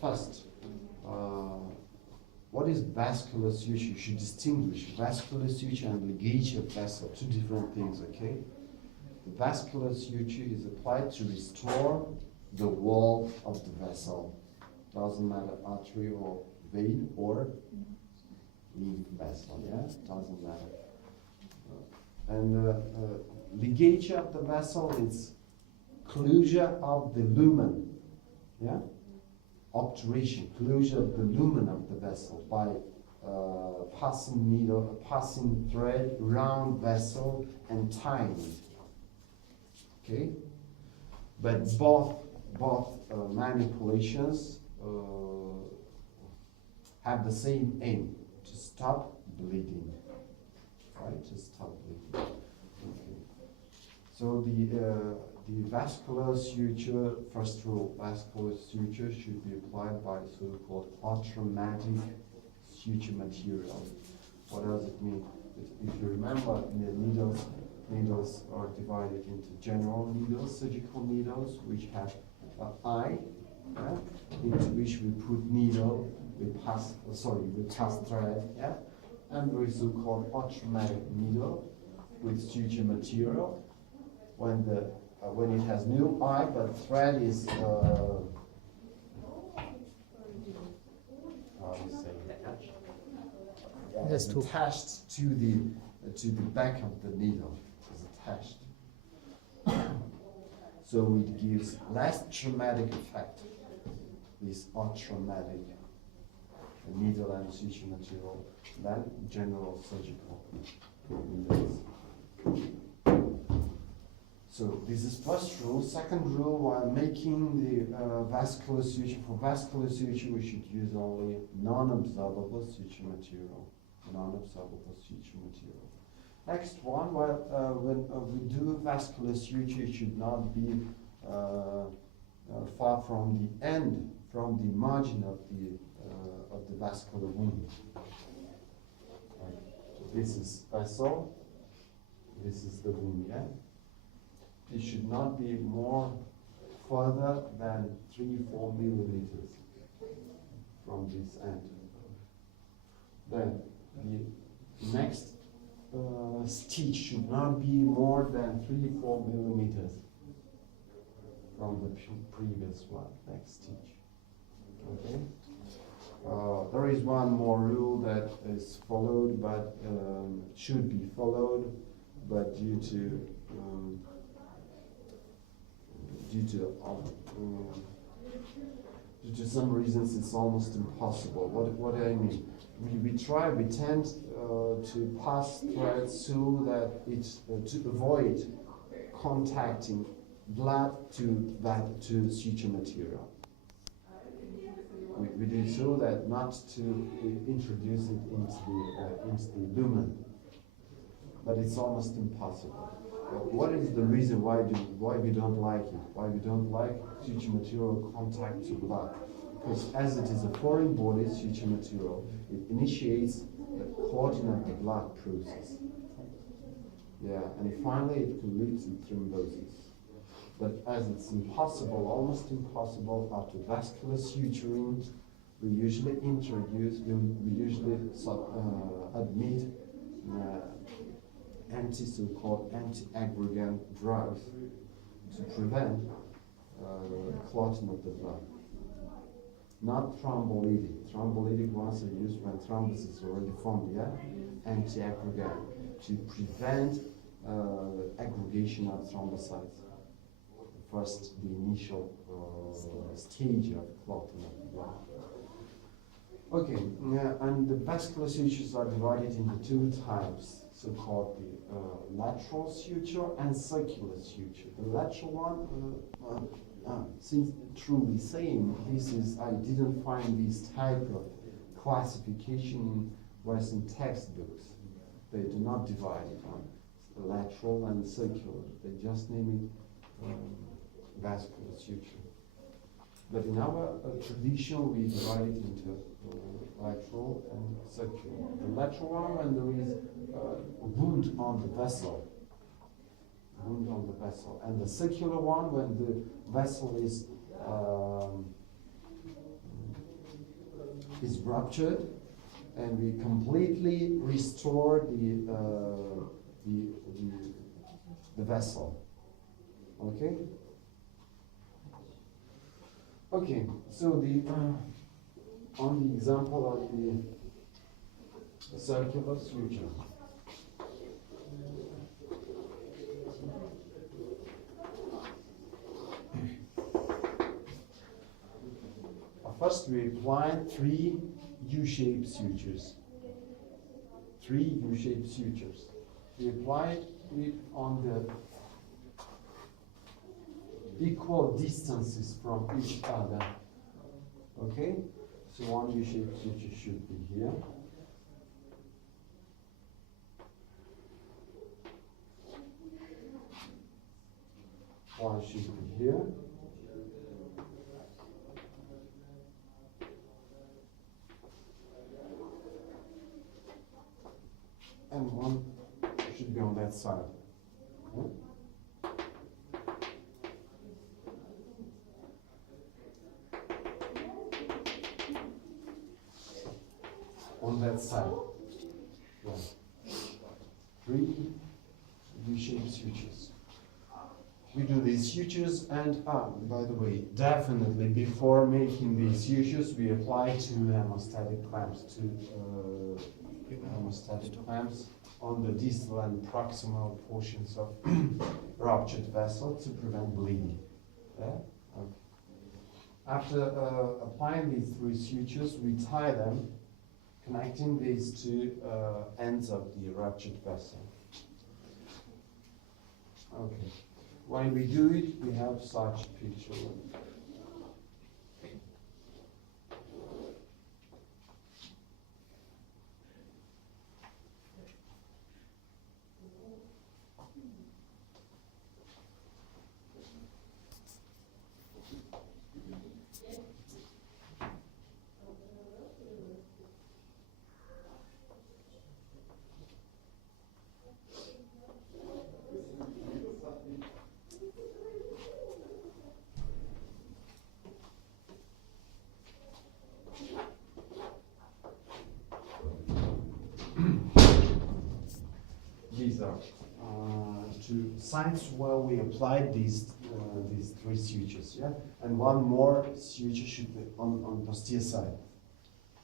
First, what is vascular suture? You should distinguish vascular suture and ligature of vessel, two different things, okay? The vascular suture is applied to restore the wall of the vessel. Doesn't matter artery or vein or lymph vessel, yeah? Doesn't matter. And ligature of the vessel is closure of the lumen, yeah? Obturation, closure of the lumen of the vessel by passing needle, passing thread round vessel and tying it. Okay, but both manipulations have the same aim: to stop bleeding. Right, to stop bleeding. Okay. So the vascular suture, first rule, vascular suture should be applied by so-called automatic suture material. What does it mean? If you remember, the needles are divided into general needles, surgical needles, which have an eye, into which we put needle, we pass thread, yeah? And there is so-called automatic needle with suture material. When it has no eye, but thread is attached to the back of the needle. It's attached, so it gives less traumatic effect. This automatic needle and suture material than general surgical needles. So this is first rule. Second rule, while making the vascular suture, for vascular suture we should use only non-absorbable suture material. Non-absorbable suture material. Next one, when we do vascular suture, it should not be far from the end, from the margin of the vascular wound. Right. So this is vessel. This is the wound. Yeah. It should not be more further than 3-4 millimeters from this end. Then the next stitch should not be more than 3-4 millimeters from the previous one. Next stitch. Okay. There is one more rule that is followed, but should be followed, but due to some reasons, it's almost impossible. What do I mean? We tend to pass threads so that to avoid contacting blood to suture material. We do so that not to introduce it into the lumen, but it's almost impossible. What is the reason why we don't like it? Why we don't like suture material contact to blood? Because as it is a foreign body, suture material, it initiates the clotting of the blood process. Yeah, and finally it could lead to thrombosis. But as it's impossible, almost impossible, after vascular suturing, we usually admit so-called anti-aggregant drugs to prevent clotting of the blood. Not thrombolytic. Thrombolytic ones are used when thrombus is already formed, yeah? Anti-aggregant to prevent aggregation of thrombocytes. First, the initial stage of clotting of the blood. Okay, and the vascular sutures are divided into two types, so-called the lateral suture and circular suture. The lateral one, since truly saying, I didn't find this type of classification in Western textbooks. They do not divide it on lateral and circular. They just name it vascular suture. But in our tradition, we divide it into lateral and circular. The lateral one, when there is a wound on the vessel, and the circular one, when the vessel is is ruptured, and we completely restore the vessel. Okay. Okay. So the on the example of the circular suture. First, we apply 3 U-shaped sutures. 3 U-shaped sutures. We apply it on the equal distances from each other. Okay? So one U-shaped suture should be here. One should be here. And one should be on that side. Okay? On that side. Yeah. 3 U-shaped sutures. We do these sutures, and by the way, definitely before making these sutures, we apply 2 hemostatic clamps, hemostatic clamps on the distal and proximal portions of ruptured vessel to prevent bleeding. Yeah? Okay. After applying these 3 sutures, we tie them, connecting these 2 ends of the ruptured vessel. Okay. When we do it, we have such picture. These are 2 sites where we applied these 3 sutures, yeah, and one more suture should be on posterior side,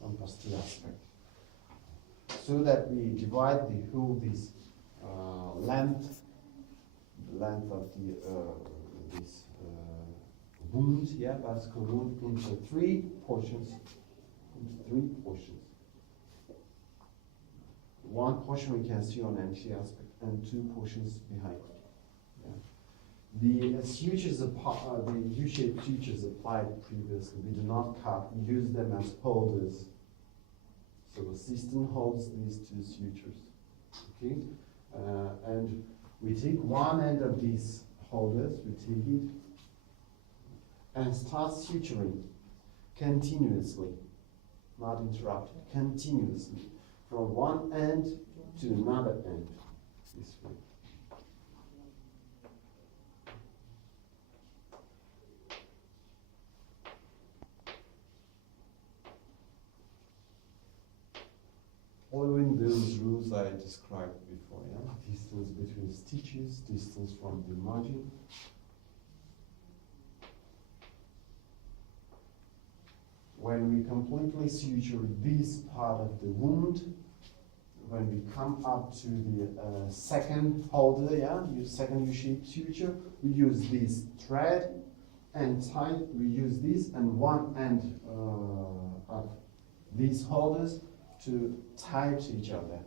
on posterior aspect, so that we divide the whole this length of the this wound, yeah, vascular wound into 3 portions, One portion we can see on anterior aspect, and 2 portions behind. Yeah. The sutures, the U-shaped sutures applied previously, we do not cut, we use them as holders. So the system holds these 2 sutures. Okay, and we take one end of these holders, we take it, and start suturing continuously, not interrupted, continuously, from one end to another end, this way. Following those rules I described before, yeah? Distance between stitches, distance from the margin. When we completely suture this part of the wound, when we come up to the second holder, yeah, second U-shaped suture, we use this thread and tie, we use this and one end of these holders to tie to each other.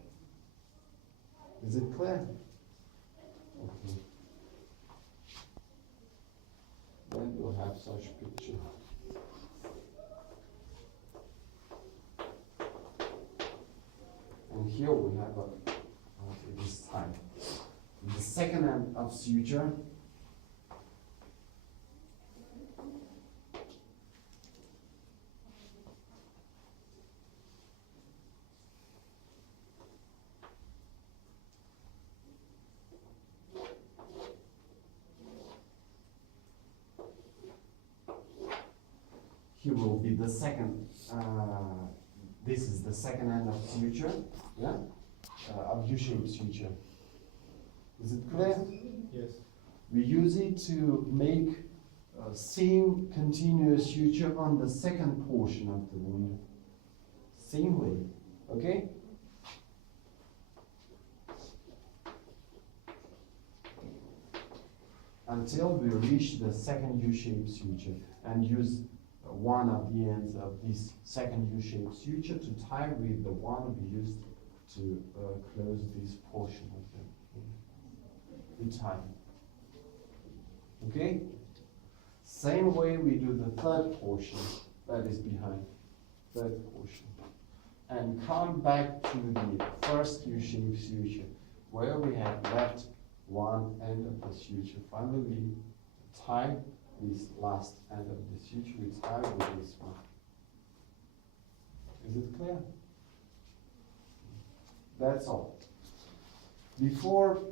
Is it clear? Okay. Then we'll have such picture. And here we have this time. The second end of suture. Here will be be the second, this is the second end of suture, yeah? Of U-shaped suture. Is it clear? Yes. We use it to make same continuous suture on the second portion of the wound. Same way, okay? Until we reach the second U-shaped suture and use one of the ends of this second U-shaped suture to tie with the one we used to close this portion of the tie. Okay? Same way we do the third portion that is behind, third portion. And come back to the first U-shaped suture where we have left one end of the suture. Finally, we tie this last end of the suture, we tie with this one. Is it clear? That's all. Before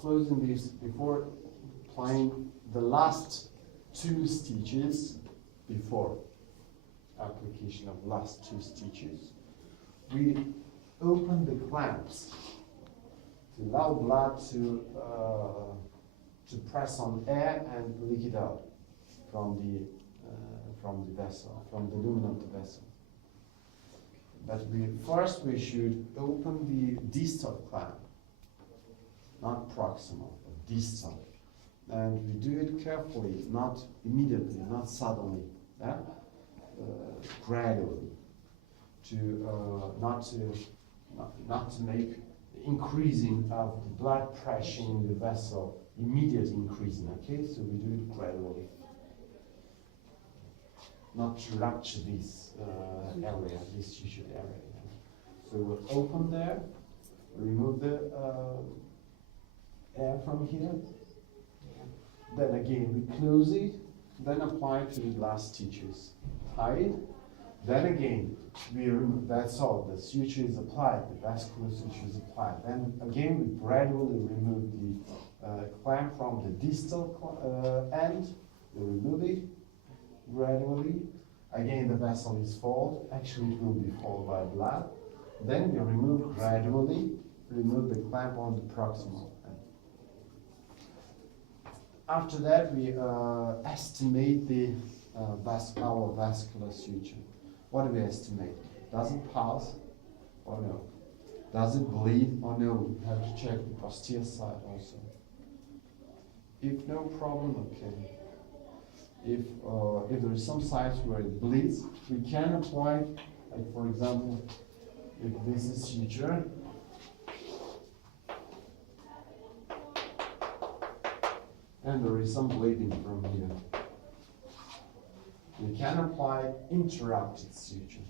closing this, before applying the last two stitches, before application of last two stitches, we open the clamps to allow blood to press on air and leak it out from the vessel, from the lumen of the vessel. But first we should open the distal clamp, not proximal, but distal. And we do it carefully, not immediately, not suddenly, yeah? Gradually, to not to make increasing of the blood pressure in the vessel, immediate increasing. Okay, so we do it gradually, not to rupture this area, this tissue area. So we'll open there, remove the air from here. Then again, we close it, then apply to the last stitches. Tie it, then again, we remove, that's all, the suture is applied, the vascular suture is applied. Then again, we gradually remove the clamp from the distal end, we remove it gradually. Again, the vessel is full, actually it will be full by blood. Then we remove gradually, remove the clamp on the proximal. After that, we estimate the our vascular suture. What do we estimate? Does it pulse or no? Does it bleed or no? We have to check the posterior side also. If no problem, okay. If there is some sites where it bleeds, we can apply, like for example, if this is suture, and there is some bleeding from here, we can apply interrupted suture.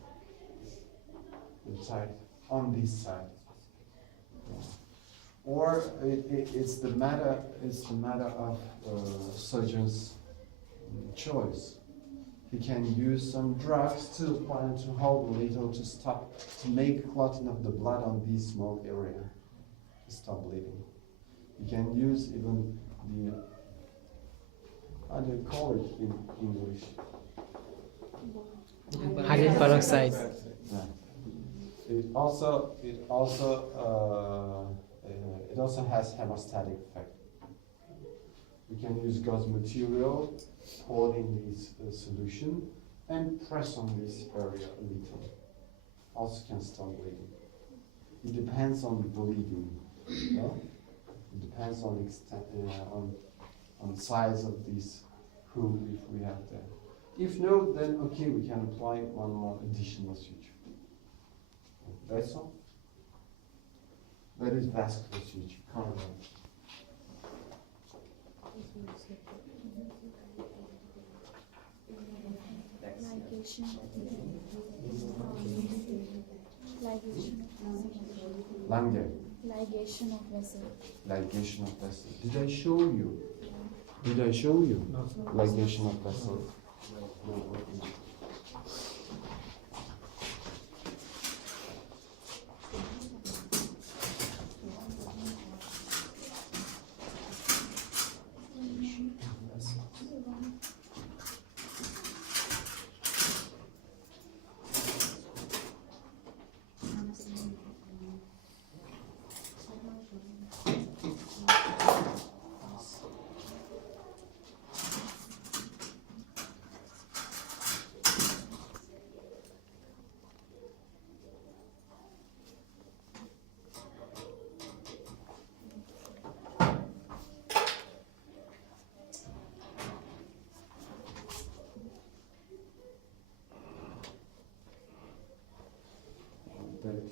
Inside, on this side, or it's the matter of surgeon's choice. He can use some drugs to apply and to hold a little to stop, to make clotting of the blood on this small area, to stop bleeding. He can use even the, how do you call it in English? Hydrogen peroxide. Yeah. It also has hemostatic effect. We can use gauze material, pour in this solution, and press on this area a little. Also can stop bleeding. It depends on bleeding. Yeah? It depends on extent, on size of this hole if we have there. If no, then okay, we can apply one more additional suture. That's all. That is vascular suture. Ligation of vessel. Ligation of vessel. Did I show you? Did I show you? No. Ligation of vessel. No, okay.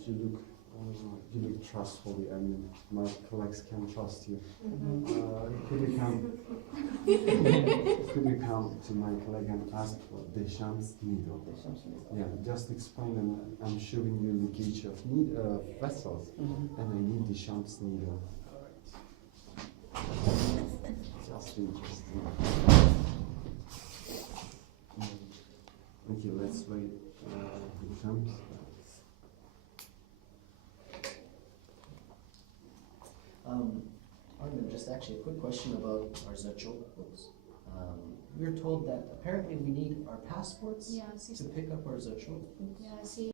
you look trustworthy. I mean, my colleagues can trust you. Mhm. Could you come to my colleague and ask for Deschamps needle? Yeah, just explain them. I'm showing you leakage of vessels, Mhm. and I need Deschamps needle. Just interesting. Okay, let's wait. It comes. Armin, just actually a quick question about our Zachok books. We were told that apparently we need our passports Yeah, see, to pick up our Zachok books. yeah, see.